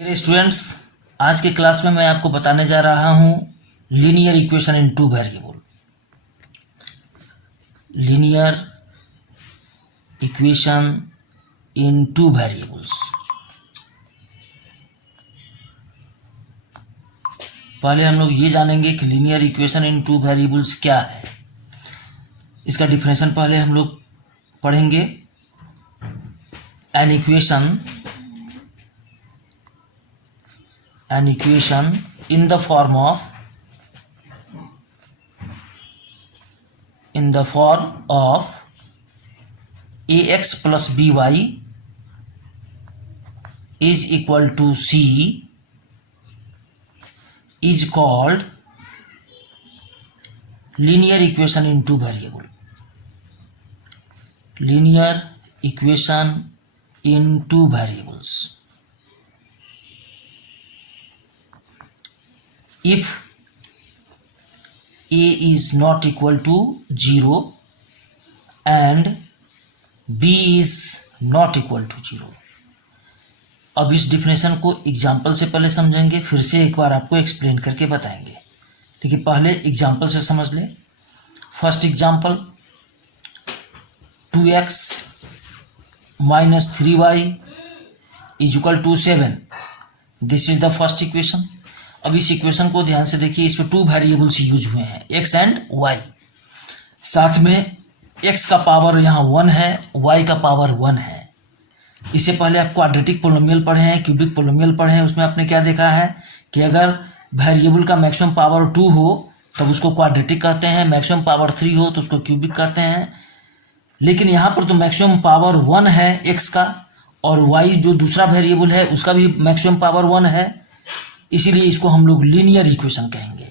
मेरे स्टूडेंट्स, आज के क्लास में मैं आपको बताने जा रहा हूं linear equation in two variable. Linear equation in two variables. पहले हम लोग ये जानेंगे कि linear equation in two variables क्या है। इसका डिफिनेशन पहले हम लोग पढ़ेंगे। An equation in the form of ax plus by is equal to c is called linear equation in two variable. Linear equation in two variables. If a is not equal to 0 and b is not equal to 0. अब इस definition को example से पहले समझेंगे, फिर से एक बार आपको एक्सप्लेन करके बताएंगे। ठीक है, पहले एग्जाम्पल से समझ ले। First example, 2x minus 3y is equal to 7. This is the first equation. अब इस इक्वेशन को ध्यान से देखिए, इसमें टू वेरिएबल्स यूज हुए हैं, x एंड y। साथ में x का पावर यहाँ 1 है, y का पावर 1 है। इससे पहले आप क्वाड्रेटिक पोलिनोमियल पढ़े हैं, क्यूबिक पोलिनोमियल पढ़े हैं। उसमें आपने क्या देखा है कि अगर वेरिएबल का मैक्सिमम पावर 2 हो तब उसको क्वाड्रेटिक कहते हैं, मैक्सिमम पावर 3 हो तो उसको क्यूबिक कहते हैं। लेकिन यहाँ पर तो मैक्सिमम पावर 1 है x का, और y जो दूसरा वेरिएबल है उसका भी मैक्सिमम पावर 1 है, इसीलिए इसको हम लोग लीनियर इक्वेशन कहेंगे।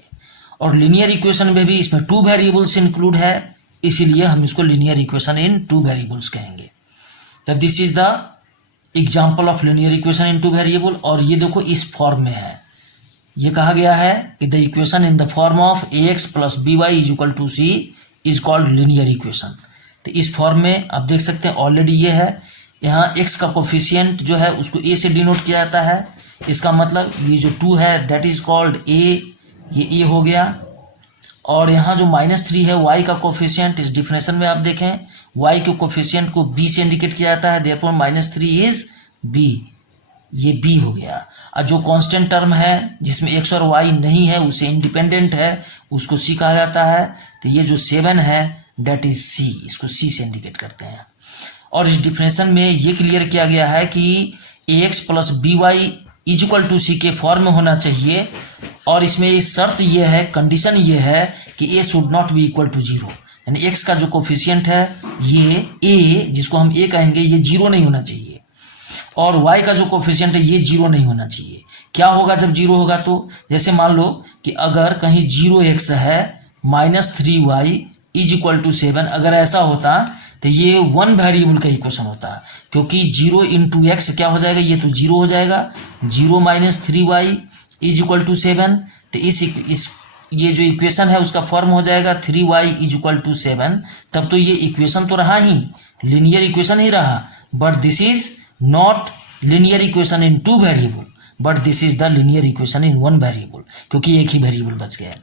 और लीनियर इक्वेशन में भी इसमें टू वेरिएबल्स इंक्लूड है, इसीलिए हम इसको linear equation in two variables कहेंगे। तो this is the example of linear equation in two variable. और ये देखो इस फॉर्म में है, ये कहा गया है कि the equation in the form of ax plus by is equal to c is called linear equation. तो इस फॉर्म में आप देख सकते हैं ऑलरेडी ये है। यहाँ x का कोफिशिएंट जो है उसको a से डिनोट किया जाता है। इसका मतलब ये जो 2 है डेट इज कॉल्ड a, ये a हो गया। और यहाँ जो -3 है y का कोफिशिएंट, इस डिफिनेशन में आप देखें y के कोफिशिएंट को b से इंडिकेट किया जाता है, देयरफॉर -3 इज b, ये b हो गया। और जो कांस्टेंट टर्म है जिसमें x और y नहीं है, उसे इंडिपेंडेंट है, उसको c कहा जाता है। तो ये जो 7 है डेट इज c, इसको c से इंडिकेट करते हैं। और इस डिफिनेशन में ये क्लियर किया गया है कि ax plus by is equal to C के फॉर्म में होना चाहिए। और इसमें ये शर्त ये है, कंडीशन ये है कि a should not be equal to 0, यानी x का जो कोफिशिएंट है ये a, जिसको हम a कहेंगे, ये 0 नहीं होना चाहिए। और y का जो कोफिशिएंट है ये 0 नहीं होना चाहिए। क्या होगा जब 0 होगा तो, जैसे मान लो कि अगर कहीं 0x है -3y इज इक्वल टू 7, अगर ऐसा होता तो ये 1 वेरिएबल का इक्वेशन होता, क्योंकि 0 इंटू एक्स क्या हो जाएगा, ये तो 0 हो जाएगा। 0 minus 3y is equal to 7। तो इस ये जो इक्वेशन है उसका फॉर्म हो जाएगा 3y इज इक्वल टू 7। तब तो ये इक्वेशन तो रहा ही, लीनियर इक्वेशन ही रहा, but this is not linear equation in two variable, but this is the linear equation in 1 variable, क्योंकि एक ही वेरिएबल बच गया।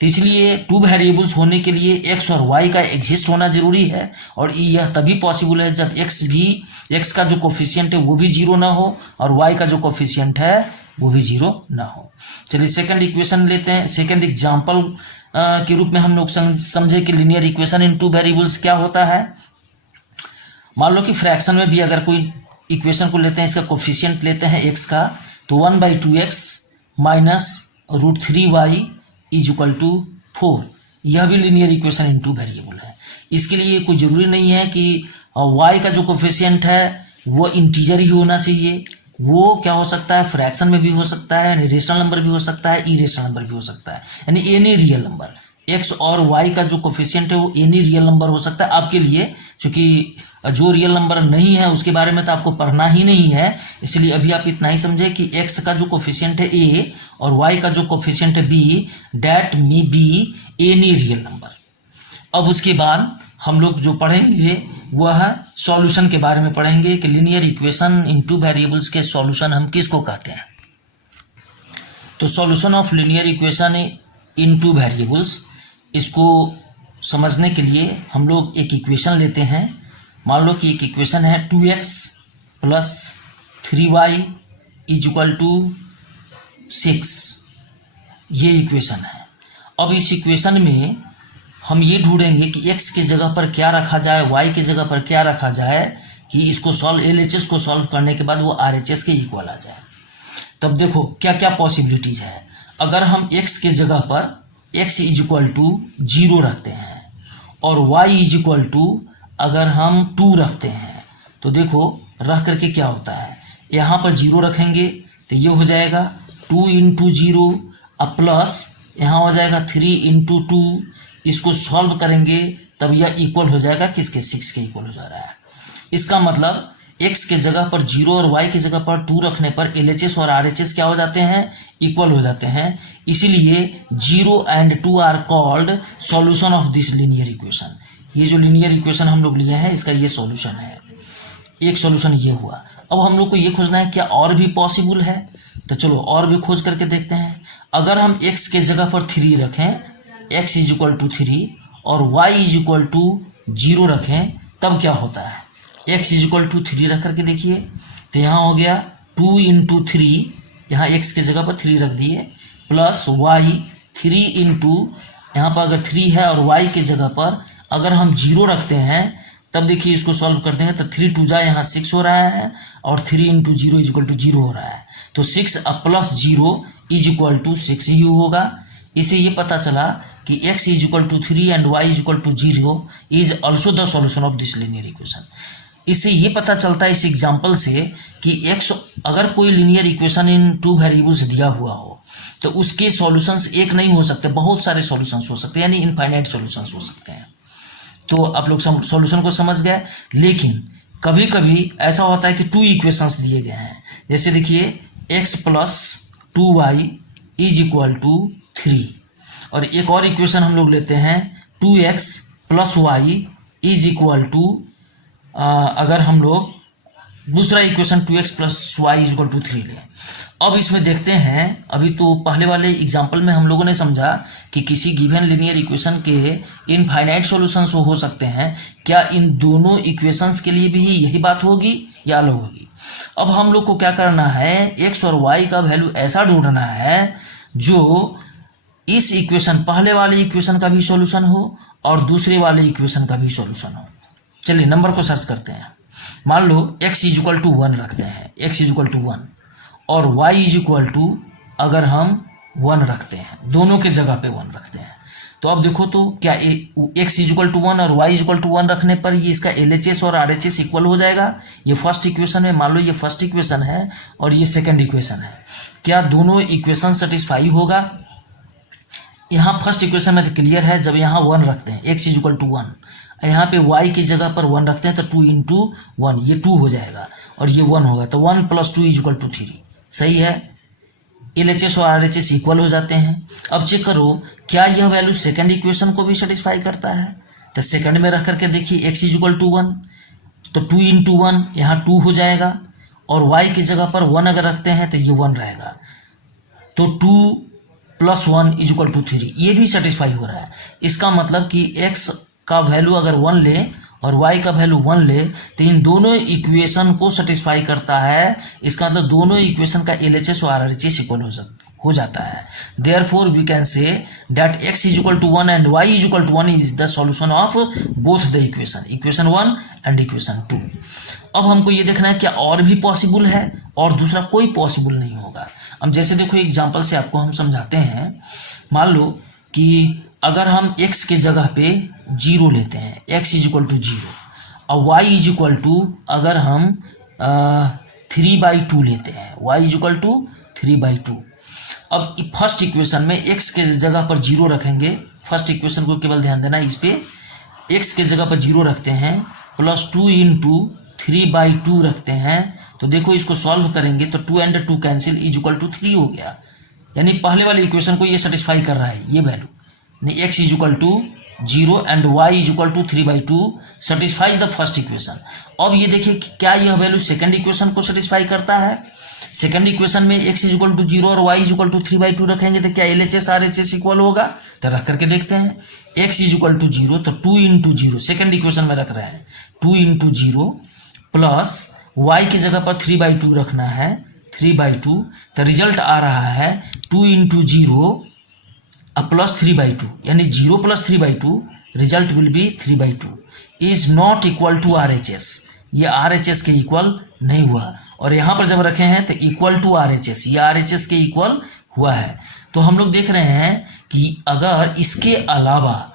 तो इसलिए टू वेरिएबल्स होने के लिए x और y का एग्जिस्ट होना जरूरी है। और यह तभी पॉसिबल है जब x का जो कोफिशिएंट है वो भी 0 ना हो और y का जो कोफिशिएंट है वो भी 0 ना हो। चलिए सेकंड इक्वेशन लेते हैं। सेकंड एग्जांपल के रूप में हम लोग समझे कि linear equation in two variables क्या होता है। मान लो कि फ्रैक्शन में भी अगर कोई इक्वेशन को लेते हैं, इसका कोफिशिएंट लेते हैं x का, तो 1/2x minus √3y is equal to 4, यह भी linear equation in two variable है। इसके लिए कोई जरूरी नहीं है कि y का जो कोफिशिएंट है वो इंटीजर ही होना चाहिए, वो क्या हो सकता है, फ्रैक्शन में भी हो सकता है, रेशनल नंबर भी हो सकता है, इरेशनल नंबर भी हो सकता है, यानी एनी रियल नंबर। x और y का जो कोफिशिएंट है वो एनी रियल नंबर हो सकता है आपके लिए, क्योंकि जो रियल नंबर नहीं है उसके बारे में तो आपको पढ़ना ही नहीं है। इसलिए अभी आप इतना ही समझे कि x का जो कोफिशिएंट है a और y का जो कोफिशिएंट है b, that may be any real number. अब उसके बाद हम लोग जो पढ़ेंगे वह सॉल्यूशन के बारे में पढ़ेंगे कि linear equation in two variables के सॉल्यूशन हम किसको कहते हैं। तो solution of linear equation in two variables, इसको समझने के लिए हम लोग एक इक्वेशन लेते हैं। मान लो कि एक इक्वेशन है 2x plus 3y is equal to 6, ये इक्वेशन है। अब इस इक्वेशन में हम ये ढूंढेंगे कि x के जगह पर क्या रखा जाए, y के जगह पर क्या रखा जाए कि इसको LHS को सॉल्व करने के बाद वो RHS के इक्वल आ जाए। तब देखो क्या क्या पॉसिबिलिटीज है। अगर हम x के जगह पर x इज इक्वल टू 0 रखते हैं और y इज इक्वल टू अगर हम 2 रखते हैं, तो देखो रख करके क्या होता है, यहाँ पर 0 रखेंगे तो ये हो जाएगा 2 इंटू 0 अब प्लस यहाँ हो जाएगा 3 इंटू 2, इसको सॉल्व करेंगे तब यह इक्वल हो जाएगा किसके, 6 के इक्वल हो जा रहा है। इसका मतलब x के जगह पर 0 और y की जगह पर 2 रखने पर LHS और RHS क्या हो जाते हैं, इक्वल हो जाते हैं। इसीलिए 0 and 2 are called solution of this linear equation. ये जो लीनियर इक्वेशन हम लोग लिए हैं इसका ये सॉल्यूशन है। एक सॉल्यूशन ये हुआ। अब हम लोग को ये खोजना है क्या और भी पॉसिबल है, तो चलो और भी खोज करके देखते हैं। अगर हम x के जगह पर 3 रखें, x इज इक्वल टू 3 और y इज इक्वल टू 0 रखें तब क्या होता है। x इज इक्वल टू 3 रख करके देखिए तो यहाँ हो गया 2 इंटू 3, यहाँ x के जगह पर 3 रख दिए, प्लस y 3 इंटू यहाँ पर अगर 3 है और y के जगह पर अगर हम 0 रखते हैं तब देखिए इसको सॉल्व करते हैं तो 3 2 जा यहाँ 6 हो रहा है और 3 इंटू 0 इज इक्वल टू 0 हो रहा है। तो 6 अब प्लस 0 इज इक्वल टू 6 ही होगा। इसे ये पता चला कि x is equal to 3 and y is equal to 0 is also the solution of this linear equation. इससे ये पता चलता है इस एग्जाम्पल से कि x अगर कोई लीनियर इक्वेशन इन 2 वेरिएबल्स दिया हुआ हो तो उसके सॉल्यूशंस एक नहीं हो सकते, बहुत सारे सॉल्यूशंस हो सकते हैं, यानी इनफाइनाइट सॉल्यूशंस हो सकते हैं। तो आप लोग सॉल्यूशन को समझ गए। लेकिन कभी कभी ऐसा होता है कि 2 इक्वेशंस दिए गए हैं, जैसे देखिए x plus 2y is equal to 3 और एक और इक्वेशन हम लोग लेते हैं 2x plus y is equal to अगर हम लोग दूसरा equation 2x plus y is equal to 3 लें। अब इसमें देखते हैं, अभी तो पहले वाले एग्जाम्पल में हम लोगों ने समझा कि किसी गिवन लीनियर इक्वेशन के इनफाइनाइट सॉल्यूशंस हो सकते हैं। क्या इन दोनों इक्वेशंस के लिए भी यही बात होगी या अलग होगी। अब हम लोग को क्या करना है, x और y का वैल्यू ऐसा ढूंढना है जो इस इक्वेशन पहले वाले इक्वेशन का भी सॉल्यूशन हो और दूसरे वाले इक्वेशन का भी सॉल्यूशन हो। चलिए नंबर को सर्च करते हैं। मान लो x इज इक्वल टू 1 रखते हैं, x इज इक्वल टू 1 और y इज इक्वल टू अगर हम 1 रखते हैं, दोनों के जगह पे 1 रखते हैं, तो अब देखो तो क्या x इज इक्वल टू 1 और y इज इक्वल टू 1 रखने पर ये इसका LHS और RHS इक्वल हो जाएगा। ये फर्स्ट इक्वेशन में, मान लो ये फर्स्ट इक्वेशन है और ये सेकंड इक्वेशन है, क्या दोनों इक्वेशन सेटिस्फाई होगा। यहाँ फर्स्ट इक्वेशन में तो क्लियर है, जब यहाँ 1 रखते हैं x इज इक्वल टू 1, यहाँ पे y की जगह पर 1 रखते हैं तो 2 इंटू 1 ये 2 हो जाएगा और ये 1 होगा, तो 1 प्लस 2 इज इक्वल टू 3। सही है, LHS और RHS इक्वल हो जाते हैं। अब चेक करो क्या यह वैल्यू सेकंड इक्वेशन को भी सेटिस्फाई करता है। तो सेकंड में रख करके देखिए x इज इक्वल टू 1 तो 2 इंटू 1 यहाँ 2 हो जाएगा और y की जगह पर 1 अगर रखते हैं तो ये 1 रहेगा, तो 2 प्लस 1 इज इक्वल टू 3, ये भी सेटिस्फाई हो रहा है। इसका मतलब कि x का वैल्यू अगर 1 ले और y का वैल्यू 1 ले तो इन दोनों इक्वेशन को सेटिस्फाई करता है। इसका मतलब दोनों इक्वेशन का LHS और RHS इक्वल हो जाता है। Therefore we can say that x is equal to 1 and y is equal to 1 is the solution of both the equation 1 and equation 2। अब हमको ये देखना है क्या और भी पॉसिबल है और दूसरा कोई पॉसिबल नहीं होगा। अब जैसे देखो एग्जाम्पल से आपको हम समझाते हैं। मान लो कि अगर हम x के जगह पे 0 लेते हैं, x इज इक्वल टू 0 और y इज इक्वल टू अगर हम 3/2 लेते हैं, y इज इक्वल टू 3/2। अब फर्स्ट इक्वेशन में x के जगह पर 0 रखेंगे, फर्स्ट इक्वेशन को केवल ध्यान देना इस पे, x के जगह पर 0 रखते हैं प्लस 2 इंटू 3/2 रखते हैं, तो देखो इसको सॉल्व करेंगे तो 2 and 2 cancel is equal to 3 हो गया। यानी पहले वाले इक्वेशन को ये सेटिस्फाई कर रहा है, ये value x is equal to 0 and y is equal to 3/2 satisfies the first equation. अब ये देखिए क्या यह वैल्यू सेकंड इक्वेशन को सेटिस्फाई करता है। सेकंड इक्वेशन में x इक्वल टू 0 और y इक्वल टू 3/2 रखेंगे तो क्या LHS RHS इक्वल होगा? तो रख करके देखते हैं। x इक्वल टू 0 तो 2 इंटू 0 सेकेंड इक्वेशन में रख रहे हैं, 2 इंटू 0 प्लस y की जगह पर 3/2 रखना है, 3/2, तो रिजल्ट आ रहा है 2 इंटू 0 प्लस 3/2, यानी 0 plus 3/2 result will be 3/2 is not equal to RHS। ये RHS के इक्वल नहीं हुआ, और यहाँ पर जब रखे हैं तो इक्वल टू RHS, ये RHS के इक्वल हुआ है। तो हम लोग देख रहे हैं कि अगर इसके अलावा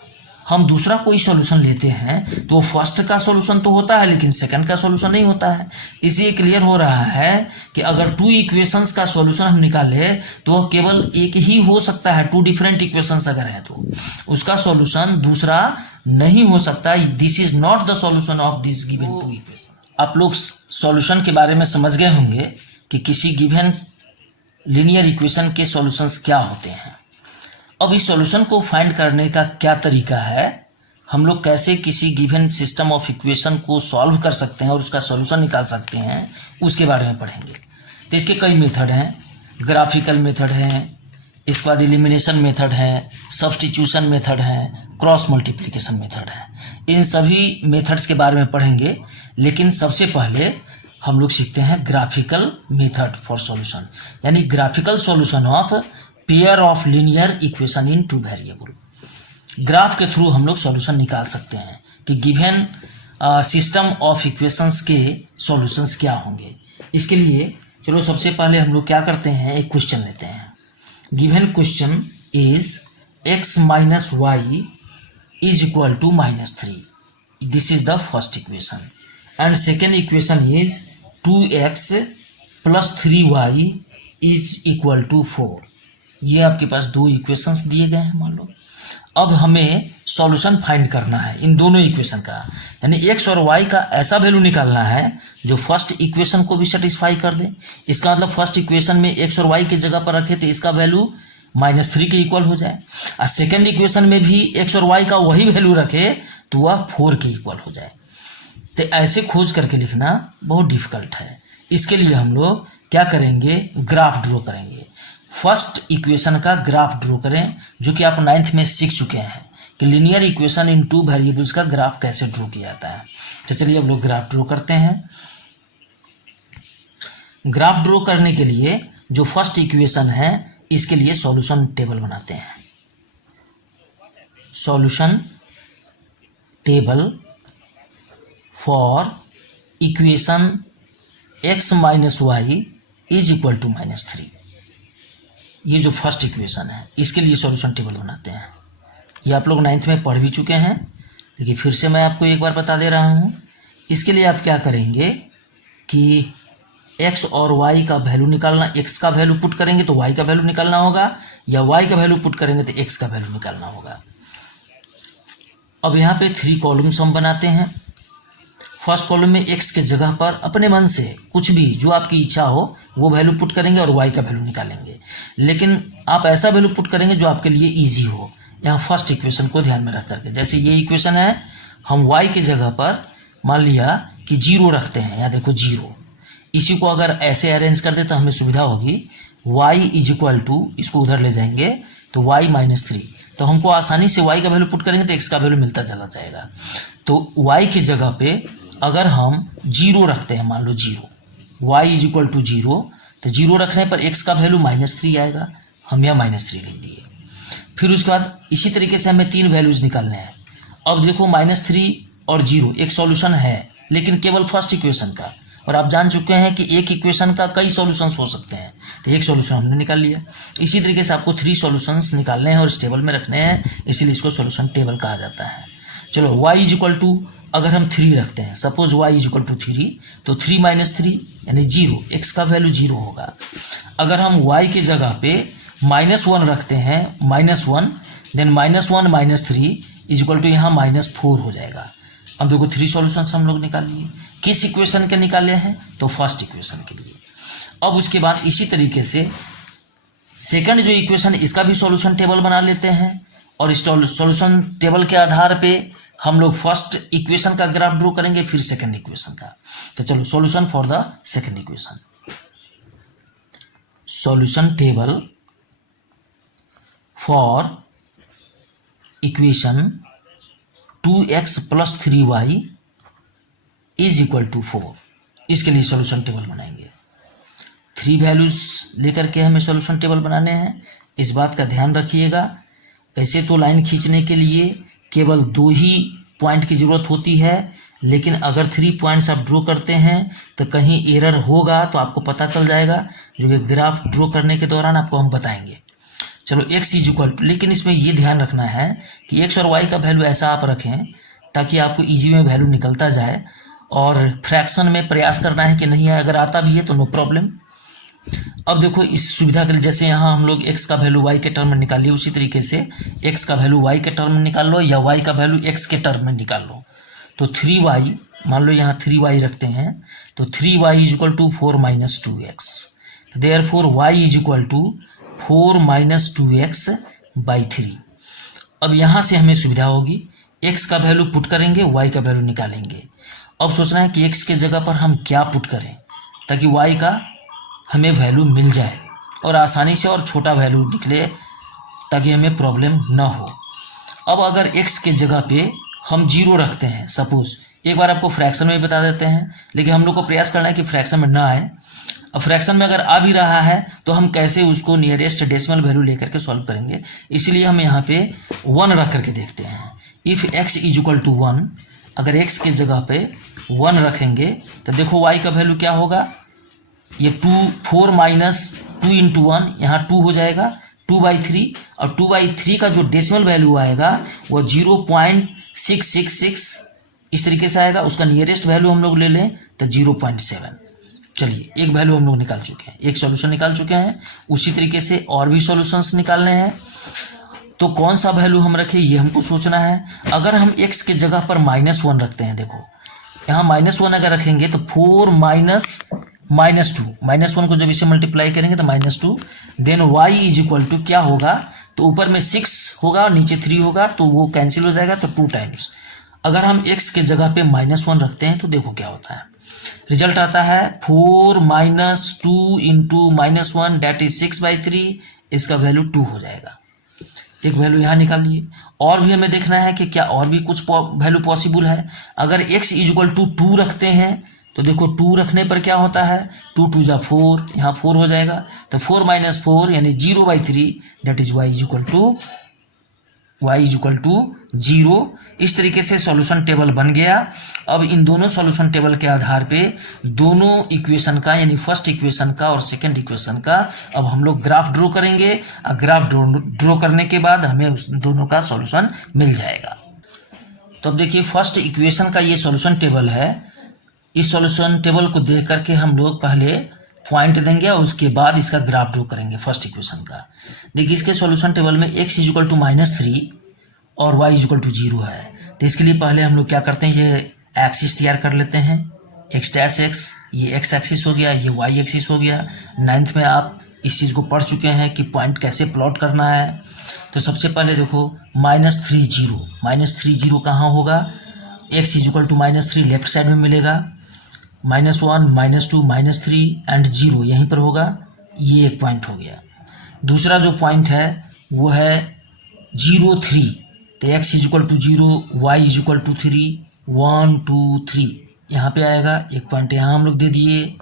हम दूसरा कोई सॉल्यूशन लेते हैं तो फर्स्ट का सॉल्यूशन तो होता है लेकिन सेकंड का सॉल्यूशन नहीं होता है। इसलिए क्लियर हो रहा है कि अगर 2 इक्वेशंस का सॉल्यूशन हम निकाले तो वह केवल एक ही हो सकता है। 2 डिफरेंट इक्वेशंस अगर है तो उसका सॉल्यूशन दूसरा नहीं हो सकता। This is not the solution of this given 2 equation. आप लोग सॉल्यूशन के बारे में समझ गए होंगे कि किसी गिवन लीनियर इक्वेशन के सॉल्यूशंस क्या होते हैं। अब इस सॉल्यूशन को फाइंड करने का क्या तरीका है, हम लोग कैसे किसी गिवन सिस्टम ऑफ इक्वेशन को सॉल्व कर सकते हैं और उसका सॉल्यूशन निकाल सकते हैं, उसके बारे में पढ़ेंगे। तो इसके कई मेथड हैं, ग्राफिकल मेथड हैं, इसके बाद एलिमिनेशन मेथड है, सब्स्टिट्यूशन मेथड है, क्रॉस मल्टीप्लिकेशन मेथड है। इन सभी मेथड्स के बारे में पढ़ेंगे, लेकिन सबसे पहले हम लोग सीखते हैं ग्राफिकल मेथड फॉर सॉल्यूशन, यानी graphical solution of pair of linear equation in 2 variable. Graph के थ्रू हम लोग सॉल्यूशन निकाल सकते हैं कि गिवन सिस्टम ऑफ इक्वेशंस के सॉल्यूशंस क्या होंगे। इसके लिए चलो सबसे पहले हम लोग क्या करते हैं, एक क्वेश्चन लेते हैं। Given question is x minus y is equal to -3, this is the first equation, and second equation is 2x plus 3y is equal to 4। ये आपके पास 2 इक्वेशंस दिए गए हैं मान लो। अब हमें सॉल्यूशन फाइंड करना है इन दोनों इक्वेशन का, यानी x और y का ऐसा वैल्यू निकालना है जो फर्स्ट इक्वेशन को भी सेटिस्फाई कर दे। इसका मतलब फर्स्ट इक्वेशन में x और y की जगह पर रखे तो इसका वैल्यू -3 के इक्वल हो जाए, और सेकेंड इक्वेशन में भी x और y का वही वैल्यू रखे तो वह 4 के इक्वल हो जाए। तो ऐसे खोज करके लिखना बहुत डिफिकल्ट है। इसके लिए हम लोग क्या करेंगे, ग्राफ ड्रॉ करेंगे। फर्स्ट इक्वेशन का ग्राफ ड्रॉ करें, जो कि आप 9th में सीख चुके हैं कि लीनियर इक्वेशन इन 2 वेरिएबल्स का ग्राफ कैसे ड्रॉ किया जाता है। तो चलिए अब लोग ग्राफ ड्रॉ करते हैं। ग्राफ ड्रॉ करने के लिए जो फर्स्ट इक्वेशन है इसके लिए सॉल्यूशन टेबल बनाते हैं। Solution table for equation x minus y is equal to -3। ये जो फर्स्ट इक्वेशन है इसके लिए सॉल्यूशन टेबल बनाते हैं। ये आप लोग 9th में पढ़ भी चुके हैं, लेकिन फिर से मैं आपको एक बार बता दे रहा हूँ। इसके लिए आप क्या करेंगे कि x और y का वैल्यू निकालना, x का वैल्यू पुट करेंगे तो y का वैल्यू निकालना होगा, या y का वैल्यू पुट करेंगे तो x का वैल्यू निकालना होगा। अब यहाँ पे 3 कॉलम्स हम बनाते हैं। फर्स्ट कॉलम में x के जगह पर अपने मन से कुछ भी जो आपकी इच्छा हो वो वैल्यू पुट करेंगे और y का वैल्यू निकालेंगे, लेकिन आप ऐसा वैल्यू पुट करेंगे जो आपके लिए इजी हो। यहाँ फर्स्ट इक्वेशन को ध्यान में रख करके, जैसे ये इक्वेशन है, हम y की जगह पर मान लिया कि 0 रखते हैं। यहाँ देखो 0, इसी को अगर ऐसे अरेंज कर दे तो हमें सुविधा होगी। y इज इक्वल टू, इसको उधर ले जाएंगे तो y -3, तो हमको आसानी से y का वैल्यू पुट करेंगे तो x का वैल्यू मिलता चला जाएगा। तो y की जगह पे अगर हम 0 रखते हैं, मान लो 0, y इज इक्वल टू 0, तो 0 रखने पर x का वैल्यू -3 आएगा। हम यहाँ -3 लिख दिए। फिर उसके बाद इसी तरीके से हमें 3 वैल्यूज निकालने हैं। अब देखो -3 और 0 एक सॉल्यूशन है, लेकिन केवल फर्स्ट इक्वेशन का, और आप जान चुके हैं कि एक इक्वेशन का कई सॉल्यूशंस हो सकते हैं, तो एक सॉल्यूशन हमने निकाल लिया। इसी तरीके से आपको 3 सॉल्यूशंस निकालने हैं और इस टेबल में रखने हैं, इसीलिए इसको सॉल्यूशन टेबल कहा जाता है। चलो y इज इक्वल टू, अगर हम 3 रखते हैं, suppose y is equal to 3, तो 3 - 3 यानी 0, x का वैल्यू 0 होगा। अगर हम y की जगह पे -1 रखते हैं, -1, देन -1 - 3 इज इक्वल टू यहाँ -4 हो जाएगा। अब देखो 3 सॉल्यूशंस हम लोग निकाल लिए। किस इक्वेशन के निकाले हैं, तो फर्स्ट इक्वेशन के लिए। अब उसके बाद इसी तरीके से सेकंड जो इक्वेशन, इसका भी सॉल्यूशन टेबल बना लेते हैं, और इस सॉल्यूशन टेबल के आधार पे हम लोग फर्स्ट इक्वेशन का ग्राफ ड्रॉ करेंगे, फिर सेकंड इक्वेशन का। तो चलो solution for the second equation. Solution table for equation 2x + 3y = 4। इसके लिए सॉल्यूशन टेबल बनाएंगे। 3 वैल्यूज लेकर के हमें सॉल्यूशन टेबल बनाने हैं, इस बात का ध्यान रखिएगा। ऐसे तो लाइन खींचने के लिए केवल 2 ही पॉइंट की ज़रूरत होती है, लेकिन अगर 3 पॉइंट्स आप ड्रॉ करते हैं तो कहीं एरर होगा तो आपको पता चल जाएगा, जो कि ग्राफ ड्रॉ करने के दौरान आपको हम बताएंगे। चलो x = लेकिन इसमें ये ध्यान रखना है कि x और y का वैल्यू ऐसा आप रखें ताकि आपको इजी में वैल्यू निकलता जाए, और फ्रैक्शन में प्रयास करना है कि नहीं है, अगर आता भी है तो नो प्रॉब्लम। अब देखो इस सुविधा के लिए जैसे यहाँ हम लोग x का वैल्यू y के टर्म में निकाल लिए, उसी तरीके से x का वैल्यू y के टर्म में निकाल लो या y का वैल्यू x के टर्म में निकाल लो। तो 3y, मान लो यहाँ 3y रखते हैं, तो 3y = 4 - 2x। तो देयरफॉर y = 4 - 2x / 3। अब यहाँ से हमें सुविधा होगी, x का वैल्यू पुट करेंगे, y का वैल्यू निकालेंगे। अब सोचना है कि x के जगह पर हम क्या पुट करें ताकि y का हमें वैल्यू मिल जाए और आसानी से और छोटा वैल्यू निकले, ताकि हमें प्रॉब्लम ना हो। अब अगर x के जगह पे हम 0 रखते हैं, सपोज एक बार आपको फ्रैक्शन में बता देते हैं, लेकिन हम लोग को प्रयास करना है कि फ्रैक्शन में ना आए। अब फ्रैक्शन में अगर आ भी रहा है तो हम कैसे उसको नियरेस्ट डेसिमल वैल्यू लेकर के सॉल्व करेंगे, इसलिए हम यहाँ पे 1 रख करके देखते हैं। इफ़ x = 1, अगर x के जगह पे 1 रखेंगे तो देखो y का वैल्यू क्या होगा, ये 4 - 2 × 1, यहाँ 2 हो जाएगा, 2/3, और 2/3 का जो डेसिमल वैल्यू आएगा वो 0.666 इस तरीके से आएगा। उसका नियरेस्ट वैल्यू हम लोग ले लें तो 0.7। चलिए एक वैल्यू हम लोग निकाल चुके हैं, एक सॉल्यूशन निकाल चुके हैं। उसी तरीके से और भी सॉल्यूशंस निकालने हैं, तो कौन सा वैल्यू हम रखें ये हमको सोचना है। अगर हम x के जगह पर -1 रखते हैं, देखो यहाँ -1 अगर रखेंगे तो 4 - -2, -1 को जब इसे मल्टीप्लाई करेंगे तो -2, देन y = क्या होगा, तो ऊपर में 6 होगा और नीचे 3 होगा, तो वो कैंसिल हो जाएगा, तो 2 टाइम्स। अगर हम x के जगह पे -1 रखते हैं तो देखो क्या होता है, रिजल्ट आता है 4 - 2 × -1 दैट इज 6/3। इसका वैल्यू 2 हो जाएगा। एक वैल्यू यहाँ निकाल लिए। और भी हमें देखना है कि क्या और भी कुछ वैल्यू पॉसिबल है। अगर x = 2 रखते हैं तो देखो 2 रखने पर क्या होता है, 2 × 2 = 4, यहाँ 4 हो जाएगा, तो 4 - 4 यानी 0/3 दैट इज y = 0। इस तरीके से सॉल्यूशन टेबल बन गया। अब इन दोनों सॉल्यूशन टेबल के आधार पे दोनों इक्वेशन का, यानी फर्स्ट इक्वेशन का और सेकंड इक्वेशन का, अब हम लोग ग्राफ ड्रॉ करेंगे। और ग्राफ ड्रॉ करने के बाद हमें उस दोनों का सॉल्यूशन मिल जाएगा। तो अब देखिए फर्स्ट इक्वेशन का ये सॉल्यूशन टेबल है। इस सॉल्यूशन टेबल को देख करके हम लोग पहले पॉइंट देंगे और उसके बाद इसका ग्राफ ड्रॉ करेंगे फर्स्ट इक्वेशन का। देखिए इसके सॉल्यूशन टेबल में x = -3 और y = 0 है। तो इसके लिए पहले हम लोग क्या करते हैं, ये एक्सिस तैयार कर लेते हैं। x', ये x एक्सिस हो गया, ये y एक्सिस हो गया। 9th में आप इस चीज़ को पढ़ चुके हैं कि पॉइंट कैसे प्लॉट करना है। तो सबसे पहले देखो -30 कहाँ होगा, x = -3 लेफ्ट साइड में मिलेगा, -1 -2 -3 एंड 0 यहीं पर होगा। ये एक पॉइंट हो गया। दूसरा जो पॉइंट है वो है 0 3, तो x = 0, y = 3, 1 2 3 यहाँ पे आएगा। एक पॉइंट यहाँ हम लोग दे दिए।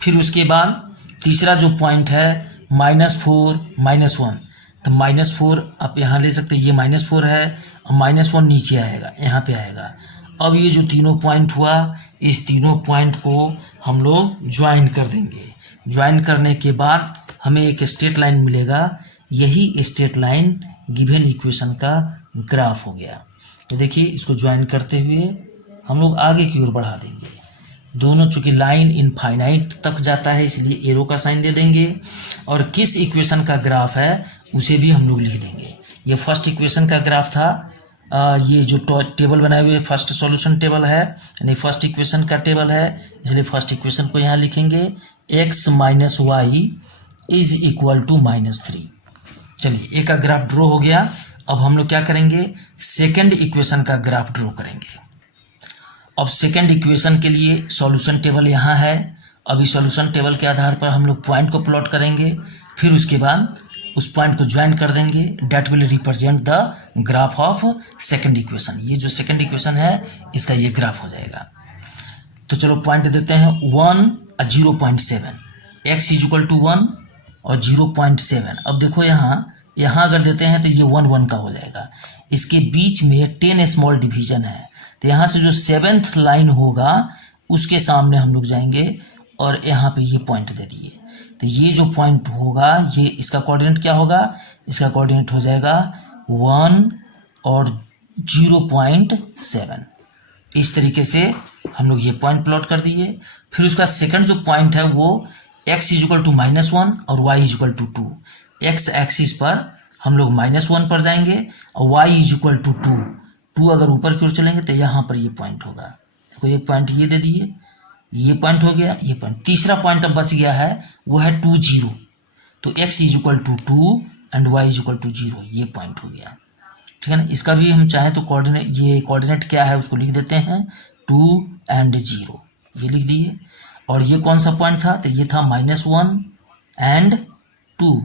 फिर उसके बाद तीसरा जो पॉइंट है -4 -1, तो -4 आप यहाँ ले सकते हैं, ये -4 है और -1 नीचे आएगा, यहाँ पे आएगा। अब ये जो तीनों पॉइंट हुआ, इस तीनों पॉइंट को हम लोग ज्वाइन कर देंगे। ज्वाइन करने के बाद हमें एक स्ट्रेट लाइन मिलेगा। यही स्ट्रेट लाइन गिवन इक्वेशन का ग्राफ हो गया। तो देखिए इसको ज्वाइन करते हुए हम लोग आगे की ओर बढ़ा देंगे। दोनों चूंकि लाइन इनफाइनाइट तक जाता है इसलिए एरो का साइन दे देंगे, और किस इक्वेशन का ग्राफ है उसे भी हम लोग लिख देंगे। ये फर्स्ट इक्वेशन का ग्राफ था। ये जो टेबल बनाए हुए फर्स्ट सॉल्यूशन टेबल है, यानी फर्स्ट इक्वेशन का टेबल है, इसलिए फर्स्ट इक्वेशन को यहाँ लिखेंगे x - y = -3। चलिए एक का ग्राफ ड्रॉ हो गया। अब हम लोग क्या करेंगे, सेकंड इक्वेशन का ग्राफ ड्रॉ करेंगे। अब सेकंड इक्वेशन के लिए सॉल्यूशन टेबल यहाँ है अब इस सॉल्यूशन टेबल के आधार पर हम लोग पॉइंट को प्लॉट करेंगे, फिर उसके बाद उस पॉइंट को ज्वाइन कर देंगे। That will represent the graph of second equation. ये जो सेकंड इक्वेशन है इसका ये ग्राफ हो जाएगा। तो चलो पॉइंट देते हैं 1 और 0.7, x इक्वल टू 1 और 0.7। अब देखो यहाँ अगर देते हैं तो ये 1 1 का हो जाएगा। इसके बीच में 10 स्मॉल डिवीजन है, तो यहाँ से जो 7th लाइन होगा उसके सामने हम लोग जाएंगे और यहाँ पे ये पॉइंट दे दिए। तो ये जो पॉइंट होगा ये इसका कोऑर्डिनेट क्या होगा, इसका कोऑर्डिनेट हो जाएगा 1 और 0.7। इस तरीके से हम लोग ये पॉइंट प्लॉट कर दिए। फिर उसका सेकंड जो पॉइंट है वो x इक्वल टू -1 और y equal to 2। X axis पर हम लोग -1 पर जाएंगे और y इक्वल टू 2 अगर ऊपर की ओर चलेंगे तो यहाँ पर ये पॉइंट होगा। देखो ये पॉइंट ये दे दिए, ये पॉइंट हो गया, ये पॉइंट। तीसरा पॉइंट अब बच गया है वो है 2 0, तो x equal to 2 and y equal to 0, ये पॉइंट हो गया। ठीक है ना। इसका भी हम चाहें तो कोऑर्डिनेट, ये कोऑर्डिनेट क्या है उसको लिख देते हैं 2 एंड 0, ये लिख दिए। और ये कौन सा पॉइंट था, तो ये था -1 एंड 2,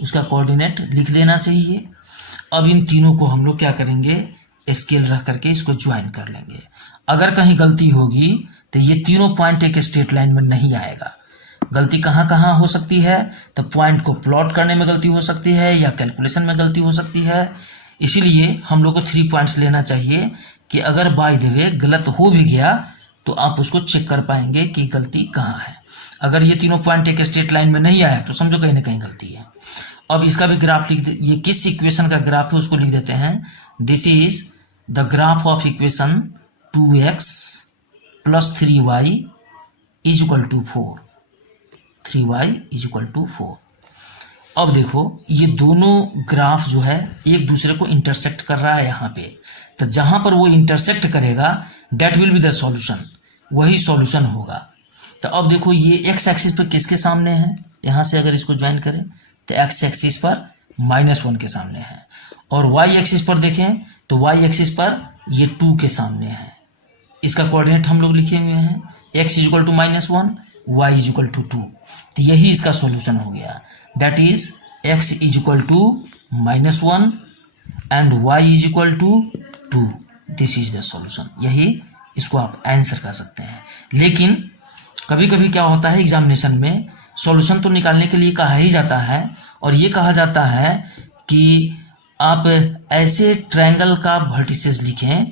उसका कोऑर्डिनेट लिख देना चाहिए। अब इन तीनों को हम लोग क्या करेंगे, स्केल रख करके इसको ज्वाइन कर लेंगे। अगर कहीं गलती होगी तो ये तीनों पॉइंट एक स्ट्रेट लाइन में नहीं आएगा। गलती कहाँ कहाँ हो सकती है, तो पॉइंट को प्लॉट करने में गलती हो सकती है या कैलकुलेशन में गलती हो सकती है। इसीलिए हम लोग को 3 पॉइंट्स लेना चाहिए कि अगर बाय द वे गलत हो भी गया तो आप उसको चेक कर पाएंगे कि गलती कहाँ है। अगर ये तीनों पॉइंट एक स्ट्रेट लाइन में नहीं आया तो समझो कहीं ना कहीं गलती है। अब इसका भी ग्राफ लिख दे, ये किस इक्वेशन का ग्राफ है उसको लिख देते हैं। This is the graph of equation 2x plus 3y is equal to 4, 3y is equal to 4। अब देखो ये दोनों ग्राफ जो है एक दूसरे को इंटरसेक्ट कर रहा है यहाँ पे, तो जहाँ पर वो इंटरसेक्ट करेगा that will be the solution, वही सॉल्यूशन होगा। तो अब देखो ये x एक्सिस पर किसके सामने है, यहाँ से अगर इसको ज्वाइन करें तो x एक्सिस पर -1 के सामने है, और y एक्सिस पर देखें तो y एक्सिस पर ये 2 के सामने है। इसका कोऑर्डिनेट हम लोग लिखे हुए हैं x equal to -1, y equal to 2, तो यही इसका सॉल्यूशन हो गया। That is x equal to -1 and y equal to 2, this is the solution. यही इसको आप आंसर कर सकते हैं। लेकिन कभी कभी क्या होता है एग्जामिनेशन में सॉल्यूशन तो निकालने के लिए कहा ही जाता है और ये कहा जाता है कि आप ऐसे ट्रायंगल का वर्टिसेस लिखें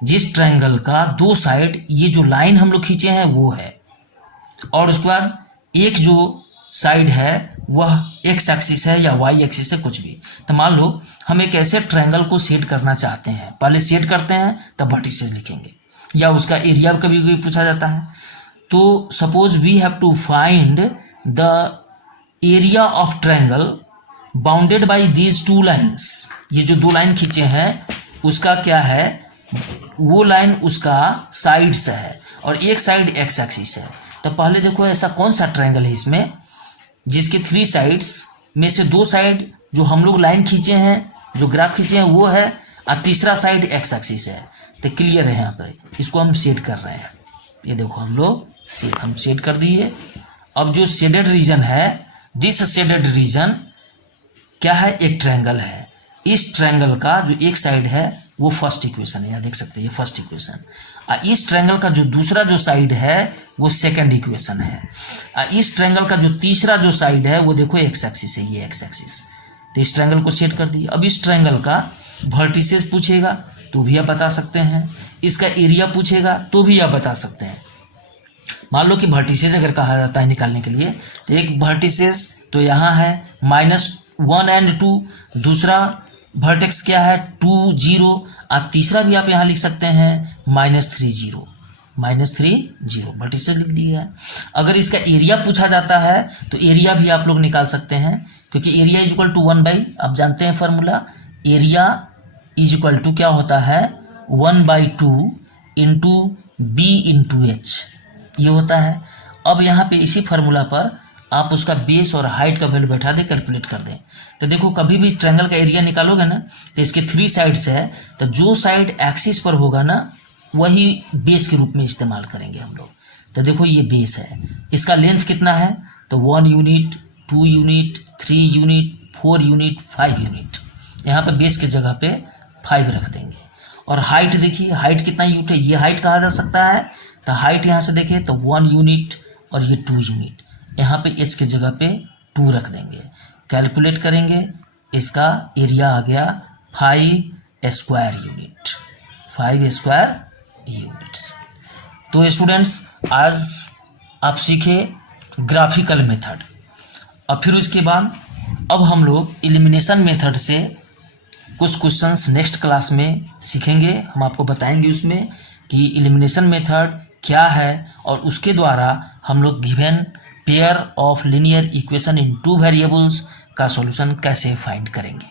जिस ट्रायंगल का 2 साइड, ये जो लाइन हम लोग खींचे हैं वो है, और उसके बाद एक जो साइड है वह x एक्सिस है या y एक्सिस है, कुछ भी। तो मान लो हम एक ऐसे ट्रायंगल को सेट करना चाहते हैं, पहले सेट करते हैं तब वर्टिसेस लिखेंगे, या उसका एरिया कभी कभी पूछा जाता है। तो suppose we have to find the area of triangle bounded by these 2 lines. ये जो 2 लाइन खींचे हैं उसका क्या है, वो लाइन उसका साइड्स है और एक साइड x एक्सिस है। तो पहले देखो ऐसा कौन सा ट्रायंगल है इसमें जिसके 3 साइड्स में से 2 साइड जो हम लोग लाइन खींचे हैं, जो ग्राफ खींचे हैं वो है, और तीसरा साइड x एक्सिस है। तो क्लियर है, यहाँ पर इसको हम सेट कर रहे हैं। ये देखो हम लोग सेट कर दिए। अब जो शेडेड रीजन है, दिस शेडेड रीजन क्या है, एक ट्रायंगल है। इस ट्रायंगल का जो एक साइड है वो फर्स्ट इक्वेशन है, यहाँ देख सकते हैं ये फर्स्ट इक्वेशन, और इस ट्रायंगल का जो दूसरा जो साइड है वो सेकंड इक्वेशन है, और इस ट्रायंगल का जो तीसरा जो साइड है वो देखो x एक्सिस है, ये x एक्सिस। तो इस ट्रायंगल को सेट कर दिए। अब इस ट्रायंगल का वर्टिसेस पूछेगा तो भी आप बता सकते हैं, इसका एरिया पूछेगा तो भी आप बता सकते हैं। मान लो कि वर्टिसेस अगर कहा जाता है निकालने के लिए, तो एक वर्टिसेस तो यहाँ है -1 एंड 2, दूसरा वर्टेक्स क्या है 2 0, और तीसरा भी आप यहाँ लिख सकते हैं -3 0, -3 0 वर्टिसेस लिख दिया है। अगर इसका एरिया पूछा जाता है तो एरिया भी आप लोग निकाल सकते हैं, क्योंकि एरिया इज इक्वल टू 1/, आप जानते हैं formula, area is equal to क्या होता है 1/2 इंटू b इंटू h, ये होता है। अब यहाँ पे इसी फार्मूला पर आप उसका बेस और हाइट का वैल्यू बैठा दें, कैलकुलेट कर दें। तो देखो कभी भी ट्रायंगल का एरिया निकालोगे ना तो इसके 3 साइड्स है, तो जो साइड एक्सिस पर होगा ना वही बेस के रूप में इस्तेमाल करेंगे हम लोग। तो देखो ये बेस है, इसका लेंथ कितना है, तो 1 unit, 2 unit, 3 unit, 4 unit, 5 unit. यहाँ पे बेस की जगह पे 5 रख देंगे। और हाइट देखिए, हाइट कितना यूनिट है, ये हाइट कहा जा सकता है, तो हाइट यहाँ से देखें तो 1 यूनिट और ये 2 यूनिट, यहाँ पे एच की जगह पे 2 रख देंगे। कैलकुलेट करेंगे, इसका एरिया आ गया 5 स्क्वायर यूनिट, 5 स्क्वायर यूनिट्स। तो स्टूडेंट्स आज आप सीखे ग्राफिकल मेथड। और फिर उसके बाद अब हम लोग एलिमिनेशन मेथड से कुछ क्वेश्चंस नेक्स्ट क्लास में सीखेंगे। हम आपको बताएंगे उसमें कि एलिमिनेशन मेथड क्या है और उसके द्वारा हम लोग given pair of linear equation in 2 variables का सॉल्यूशन कैसे फाइंड करेंगे।